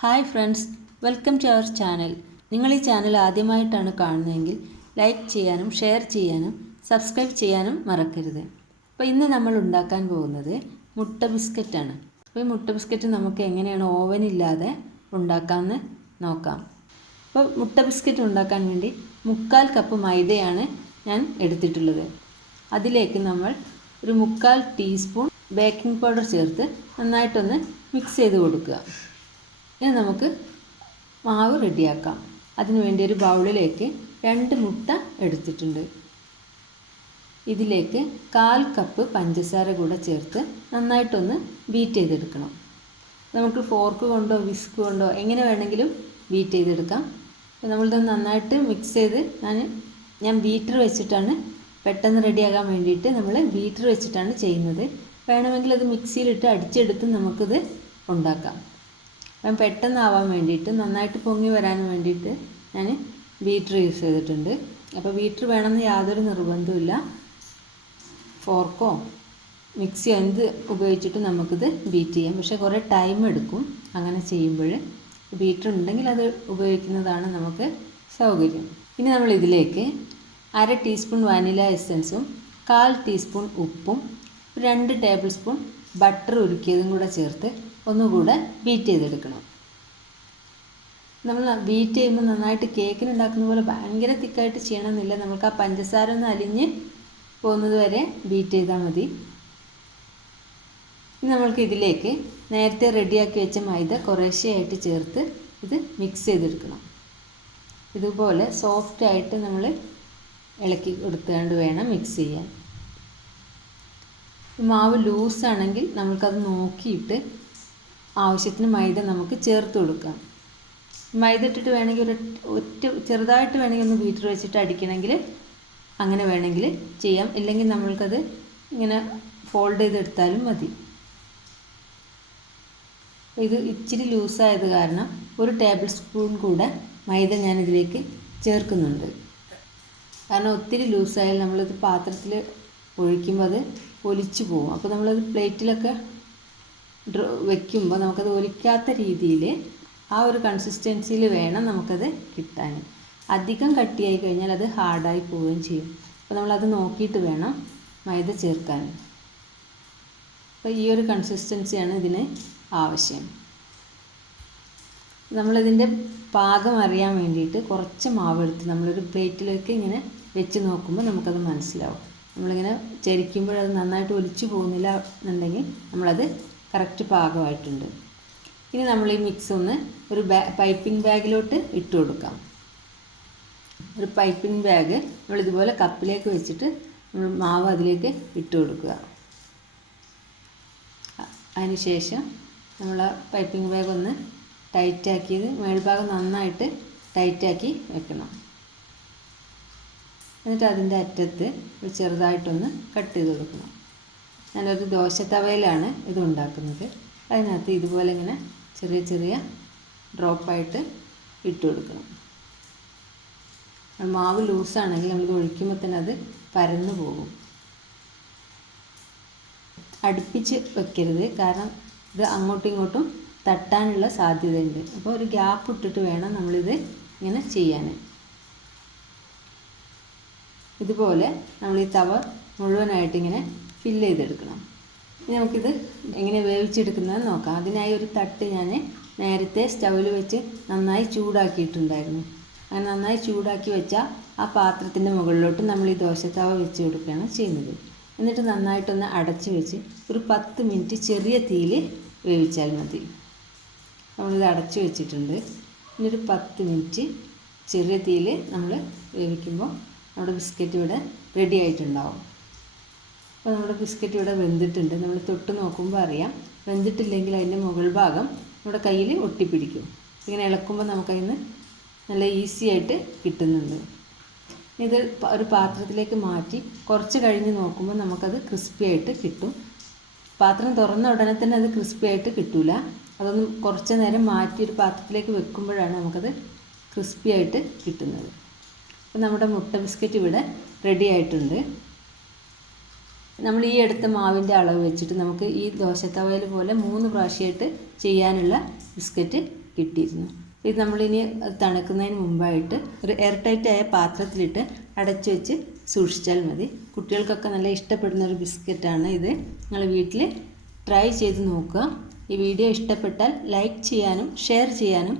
Hi friends, welcome to our channel. നിങ്ങൾ ഈ channel ആദ്യമായിട്ടാണ് കാണുന്നതെങ്കിൽ ലൈക്ക് ചെയ്യാനും ഷെയർ ചെയ്യാനും സബ്സ്ക്രൈബ് ചെയ്യാനും മറക്കരുത്. അപ്പോൾ ഇന്ന് നമ്മൾ ഉണ്ടാക്കാൻ പോകുന്നത് മുട്ട ബിസ്ക്കറ്റാണ്. അപ്പോൾ ഈ മുട്ട ബിസ്ക്കറ്റ് നമുക്ക് എങ്ങനെയാണ് ഓവനില്ലാതെ ഉണ്ടാക്കാമെന്ന് നോക്കാം. അപ്പോൾ മുട്ട ബിസ്ക്കറ്റ് ഉണ്ടാക്കാൻ വേണ്ടി 1/4 കപ്പ് മൈദയാണ് ഞാൻ എടുത്തിട്ടുള്ളത്. അതിലേക്ക് നമ്മൾ ഒരു 1/4 ടീസ്പൂൺ ബേക്കിംഗ് പൗഡർ ചേർത്ത് നന്നായിട്ടൊന്ന് മിക്സ് ചെയ്ത് കൊടുക്കുക. ഇനി നമുക്ക് മാവ് റെഡിയാക്കാം. അതിനുവേണ്ടി ഒരു ബൗളിലേക്ക് 2 മുട്ട എടുത്തിട്ടുണ്ട്. ഇതിലേക്ക് 1/4 കപ്പ് പഞ്ചസാര കൂടെ ചേർത്ത് നന്നായിട്ടൊന്ന് ബീറ്റ് ചെയ്തെടുക്കണം. നമുക്ക് ഫോർക്ക് കൊണ്ടോ വിസ്ക് കൊണ്ടോ എങ്ങനെ വേണമെങ്കിലും ബീറ്റ് ചെയ്തെടുക്കാം. അപ്പോൾ നമ്മളിത് നന്നായിട്ട് മിക്സ് ചെയ്ത് ഞാൻ ബീറ്റർ വെച്ചിട്ടാണ് പെട്ടെന്ന് റെഡിയാകാൻ വേണ്ടിയിട്ട് നമ്മൾ ബീറ്റർ വെച്ചിട്ടാണ് ചെയ്യുന്നത്. വേണമെങ്കിൽ അത് മിക്സിയിലിട്ട് അടിച്ചെടുത്ത് നമുക്കിത് ഉണ്ടാക്കാം. അപ്പം പെട്ടെന്നാവാൻ വേണ്ടിയിട്ട് നന്നായിട്ട് പൊങ്ങി വരാൻ വേണ്ടിയിട്ട് ഞാൻ ബീറ്റർ യൂസ് ചെയ്തിട്ടുണ്ട്. അപ്പോൾ ബീറ്റർ വേണമെന്ന് യാതൊരു നിർബന്ധമില്ല. ഫോർക്കോ മിക്സിയോ എന്ത് ഉപയോഗിച്ചിട്ട് നമുക്കിത് ബീറ്റ് ചെയ്യാം. പക്ഷേ കുറേ ടൈം എടുക്കും അങ്ങനെ ചെയ്യുമ്പോൾ. ബീറ്റർ ഉണ്ടെങ്കിൽ അത് ഉപയോഗിക്കുന്നതാണ് നമുക്ക് സൗകര്യം. ഇനി നമ്മൾ ഇതിലേക്ക് 1/2 ടീസ്പൂൺ വാനില എസൻസും 1/4 ടീസ്പൂൺ ഉപ്പും 2 ടേബിൾ സ്പൂൺ ബട്ടർ ഉരുക്കിയതും കൂടെ ചേർത്ത് ഒന്നുകൂടെ ബീറ്റ് ചെയ്തെടുക്കണം. നമ്മൾ ബീറ്റ് ചെയ്യുമ്പോൾ നന്നായിട്ട് കേക്കിന് ഉണ്ടാക്കുന്ന പോലെ ഭയങ്കര തിക്കായിട്ട് ചെയ്യണമെന്നില്ല. നമുക്ക് ആ പഞ്ചസാര ഒന്ന് അലിഞ്ഞ് പോകുന്നത് വരെ ബീറ്റ് ചെയ്താൽ മതി. ഇനി നമ്മൾക്ക് ഇതിലേക്ക് നേരത്തെ റെഡിയാക്കി വെച്ച മൈദ കുറേശ്ശെയായിട്ട് ചേർത്ത് ഇത് മിക്സ് ചെയ്തെടുക്കണം. ഇതുപോലെ സോഫ്റ്റായിട്ട് നമ്മൾ ഇളക്കി കൊടുത്തുകൊണ്ട് വേണം മിക്സ് ചെയ്യാൻ. മാവ് ലൂസാണെങ്കിൽ നമ്മൾക്കത് നോക്കിയിട്ട് ആവശ്യത്തിന് മൈദ നമുക്ക് ചേർത്ത് കൊടുക്കാം. മൈദ ഇട്ടിട്ട് വേണമെങ്കിൽ ചെറുതായിട്ട് വേണമെങ്കിൽ ഒന്ന് ബീറ്റർ വെച്ചിട്ട് അടിക്കണമെങ്കിൽ അങ്ങനെ വേണമെങ്കിൽ ചെയ്യാം. ഇല്ലെങ്കിൽ നമ്മൾക്കത് ഇങ്ങനെ ഫോൾഡ് ചെയ്തെടുത്താലും മതി. ഇത് ഇച്ചിരി ലൂസായത് കാരണം 1 ടേബിൾ സ്പൂൺ കൂടെ മൈദ ഞാനിതിലേക്ക് ചേർക്കുന്നുണ്ട്. കാരണം ഒത്തിരി ലൂസായാൽ നമ്മളിത് പാത്രത്തിൽ ഒഴിക്കുമ്പോൾ അത് ഒലിച്ചു പോകും. അപ്പോൾ നമ്മളത് പ്ലേറ്റിലൊക്കെ വയ്ക്കുമ്പോൾ നമുക്കത് ഒലിക്കാത്ത രീതിയിൽ ആ ഒരു കൺസിസ്റ്റൻസിയിൽ വേണം നമുക്കത് കിട്ടാൻ. അധികം കട്ടിയായി കഴിഞ്ഞാൽ അത് ഹാർഡായി പോവുകയും ചെയ്യും. അപ്പോൾ നമ്മളത് നോക്കിയിട്ട് വേണം മൈദ ചേർക്കാൻ. അപ്പോൾ ഈ ഒരു കൺസിസ്റ്റൻസിയാണ് ഇതിന് ആവശ്യം. നമ്മളിതിൻ്റെ പാകം അറിയാൻ വേണ്ടിയിട്ട് കുറച്ച് മാവ് എടുത്ത് നമ്മളൊരു പ്ലേറ്റിലേക്ക് ഇങ്ങനെ വെച്ച് നോക്കുമ്പോൾ നമുക്കത് മനസ്സിലാവും. നമ്മളിങ്ങനെ ചരിക്കുമ്പോൾ അത് നന്നായിട്ട് ഒലിച്ചു പോകുന്നില്ല എന്നുണ്ടെങ്കിൽ നമ്മളത് കറക്റ്റ് പാകമായിട്ടുണ്ട്. ഇനി നമ്മൾ ഈ മിക്സ് ഒന്ന് ഒരു പൈപ്പിംഗ് ബാഗിലോട്ട് ഇട്ട് കൊടുക്കാം. ഒരു പൈപ്പിംഗ് ബാഗ് നമ്മളിതുപോലെ കപ്പിലേക്ക് വെച്ചിട്ട് നമ്മൾ മാവ് അതിലേക്ക് ഇട്ട് കൊടുക്കുക. അതിനുശേഷം നമ്മൾ ആ പൈപ്പിംഗ് ബാഗ് ഒന്ന് ടൈറ്റാക്കിയത് മേൽഭാഗം നന്നായിട്ട് ടൈറ്റാക്കി വെക്കണം. എന്നിട്ട് അതിൻ്റെ അറ്റത്ത് ചെറുതായിട്ടൊന്ന് കട്ട് ചെയ്ത് കൊടുക്കണം. ഞാനൊരു ദോശത്തവയിലാണ് ഇത് ഉണ്ടാക്കുന്നത്. അതിനകത്ത് ഇതുപോലെ ഇങ്ങനെ ചെറിയ ചെറിയ ഡ്രോപ്പായിട്ട് ഇട്ട് കൊടുക്കണം. മാവ് ലൂസാണെങ്കിൽ നമ്മളിത് ഒഴിക്കുമ്പോൾ തന്നെ അത് പരന്നു പോകും. അടുപ്പിച്ച് വെക്കരുത്, കാരണം ഇത് അങ്ങോട്ടും ഇങ്ങോട്ടും തട്ടാനുള്ള സാധ്യതയുണ്ട്. അപ്പോൾ ഒരു ഗ്യാപ്പ് ഇട്ടിട്ട് വേണം നമ്മളിത് ഇങ്ങനെ ചെയ്യാൻ. ഇതുപോലെ നമ്മൾ ഈ തവ മുഴുവനായിട്ട് ഇങ്ങനെ ഫില്ല് ചെയ്തെടുക്കണം. ഇനി നമുക്കിത് എങ്ങനെ വേവിച്ചെടുക്കുന്നതെന്ന് നോക്കാം. അതിനായി ഒരു തട്ട് ഞാൻ നേരത്തെ സ്റ്റൗവിൽ വെച്ച് നന്നായി ചൂടാക്കിയിട്ടുണ്ടായിരുന്നു. അങ്ങനെ നന്നായി ചൂടാക്കി വെച്ച ആ പാത്രത്തിൻ്റെ മുകളിലോട്ട് നമ്മൾ ഈ ദോശത്തവ വെച്ച് കൊടുക്കുകയാണ് ചെയ്യുന്നത്. എന്നിട്ട് നന്നായിട്ടൊന്ന് അടച്ച് വെച്ച് ഒരു 10 മിനിറ്റ് ചെറിയ തീയിൽ വേവിച്ചാൽ മതി. നമ്മളിത് അടച്ച് വെച്ചിട്ടുണ്ട്. ഇനി ഒരു 10 മിനിറ്റ് ചെറിയ തീയിൽ നമ്മൾ വേവിക്കുമ്പോൾ നമ്മുടെ ബിസ്ക്കറ്റ് ഇവിടെ റെഡി ആയിട്ടുണ്ടാവും. അപ്പോൾ നമ്മുടെ ബിസ്ക്കറ്റ് ഇവിടെ വെന്തിട്ടുണ്ട്. നമ്മൾ തൊട്ട് നോക്കുമ്പോൾ അറിയാം. വെന്തിട്ടില്ലെങ്കിൽ അതിൻ്റെ മുകൾ ഭാഗം നമ്മുടെ കയ്യിൽ ഒട്ടിപ്പിടിക്കും. ഇങ്ങനെ ഇളക്കുമ്പോൾ നമുക്കതിന് നല്ല ഈസി ആയിട്ട് കിട്ടുന്നുണ്ട്. ഇത് ഒരു പാത്രത്തിലേക്ക് മാറ്റി കുറച്ച് കഴിഞ്ഞ് നോക്കുമ്പോൾ നമുക്കത് ക്രിസ്പി ആയിട്ട് കിട്ടും. പാത്രം തുറന്ന ഉടനെ തന്നെ അത് ക്രിസ്പി ആയിട്ട് കിട്ടില്ല. അതൊന്ന് കുറച്ച് നേരം മാറ്റി ഒരു പാത്രത്തിലേക്ക് വെക്കുമ്പോഴാണ് നമുക്കത് ക്രിസ്പി ആയിട്ട് കിട്ടുന്നത്. അപ്പോൾ നമ്മുടെ മുട്ട ബിസ്ക്കറ്റ് ഇവിടെ റെഡി ആയിട്ടുണ്ട്. നമ്മൾ ഈ എടുത്ത മാവിൻ്റെ അളവ് വെച്ചിട്ട് നമുക്ക് ഈ ദോശത്തവയിൽ പോലെ 3 പ്രാവശ്യമായിട്ട് ചെയ്യാനുള്ള ബിസ്ക്കറ്റ് കിട്ടിയിരുന്നു. ഇത് നമ്മളിനി തണുക്കുന്നതിന് മുമ്പായിട്ട് ഒരു എയർ ടൈറ്റായ പാത്രത്തിലിട്ട് അടച്ചു വെച്ച് സൂക്ഷിച്ചാൽ മതി. കുട്ടികൾക്കൊക്കെ നല്ല ഇഷ്ടപ്പെടുന്ന ഒരു ബിസ്ക്കറ്റാണ് ഇത്. നിങ്ങൾ വീട്ടിൽ ട്രൈ ചെയ്ത് നോക്കുക. ഈ വീഡിയോ ഇഷ്ടപ്പെട്ടാൽ ലൈക്ക് ചെയ്യാനും ഷെയർ ചെയ്യാനും